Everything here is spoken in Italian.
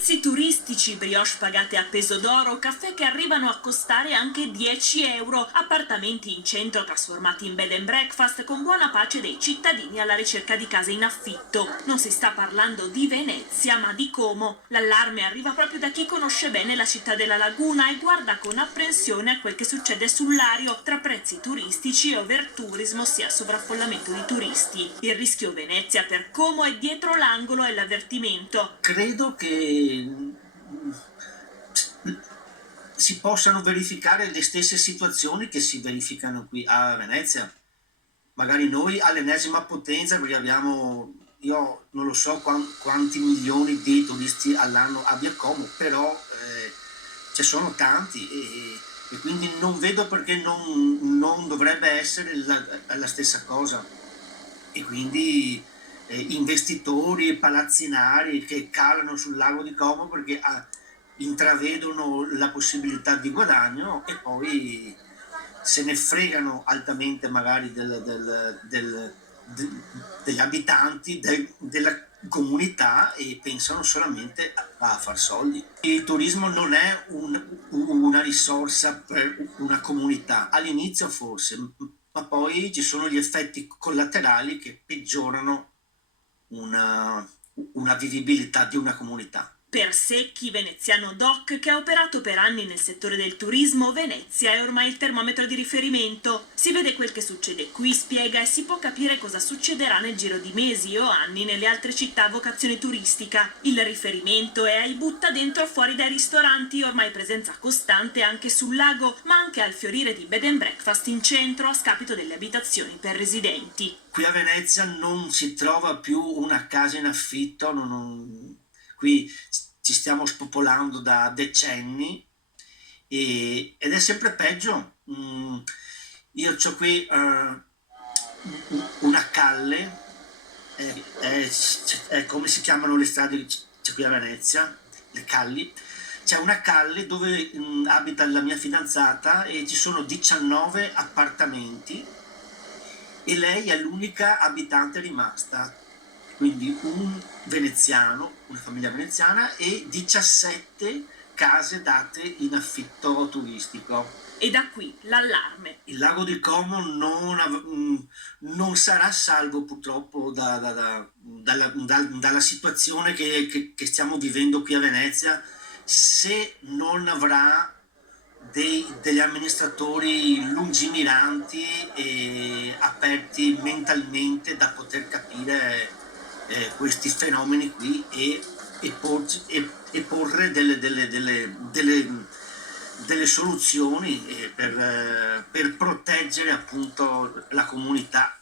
Prezzi turistici, brioche pagate a peso d'oro, caffè che arrivano a costare anche 10 euro, appartamenti in centro trasformati in bed and breakfast con buona pace dei cittadini alla ricerca di case in affitto. Non si sta parlando di Venezia ma di Como. L'allarme arriva proprio da chi conosce bene la città della laguna e guarda con apprensione a quel che succede sul Lario tra prezzi turistici e overtourismo sia sovraffollamento di turisti. Il rischio Venezia per Como è dietro l'angolo e l'avvertimento. Credo che si possano verificare le stesse situazioni che si verificano qui a Venezia. Magari noi all'ennesima potenza, perché abbiamo, io non lo so quanti milioni di turisti all'anno abbia Como, però ci sono tanti e quindi non vedo perché non dovrebbe essere la stessa cosa. E quindi investitori e palazzinari che calano sul lago di Como perché intravedono la possibilità di guadagno e poi se ne fregano altamente magari degli abitanti della comunità e pensano solamente a far soldi. Il turismo non è una risorsa per una comunità, all'inizio forse, ma poi ci sono gli effetti collaterali che peggiorano una vivibilità di una comunità. Per Secchi, veneziano doc, che ha operato per anni nel settore del turismo, Venezia è ormai il termometro di riferimento. Si vede quel che succede qui, spiega, e si può capire cosa succederà nel giro di mesi o anni nelle altre città a vocazione turistica. Il riferimento è ai butta dentro fuori dai ristoranti, ormai presenza costante anche sul lago, ma anche al fiorire di bed and breakfast in centro a scapito delle abitazioni per residenti. Qui a Venezia non si trova più una casa in affitto, qui ci stiamo spopolando da decenni ed è sempre peggio. Io ho qui una calle, è come si chiamano le strade c'è qui a Venezia, le calli. C'è una calle dove abita la mia fidanzata e ci sono 19 appartamenti e lei è l'unica abitante rimasta. Quindi un veneziano, una famiglia veneziana e 17 case date in affitto turistico. E da qui l'allarme. Il lago di Como non sarà salvo purtroppo dalla situazione che stiamo vivendo qui a Venezia se non avrà degli amministratori lungimiranti e aperti mentalmente da poter capire questi fenomeni qui e porre delle soluzioni per proteggere appunto la comunità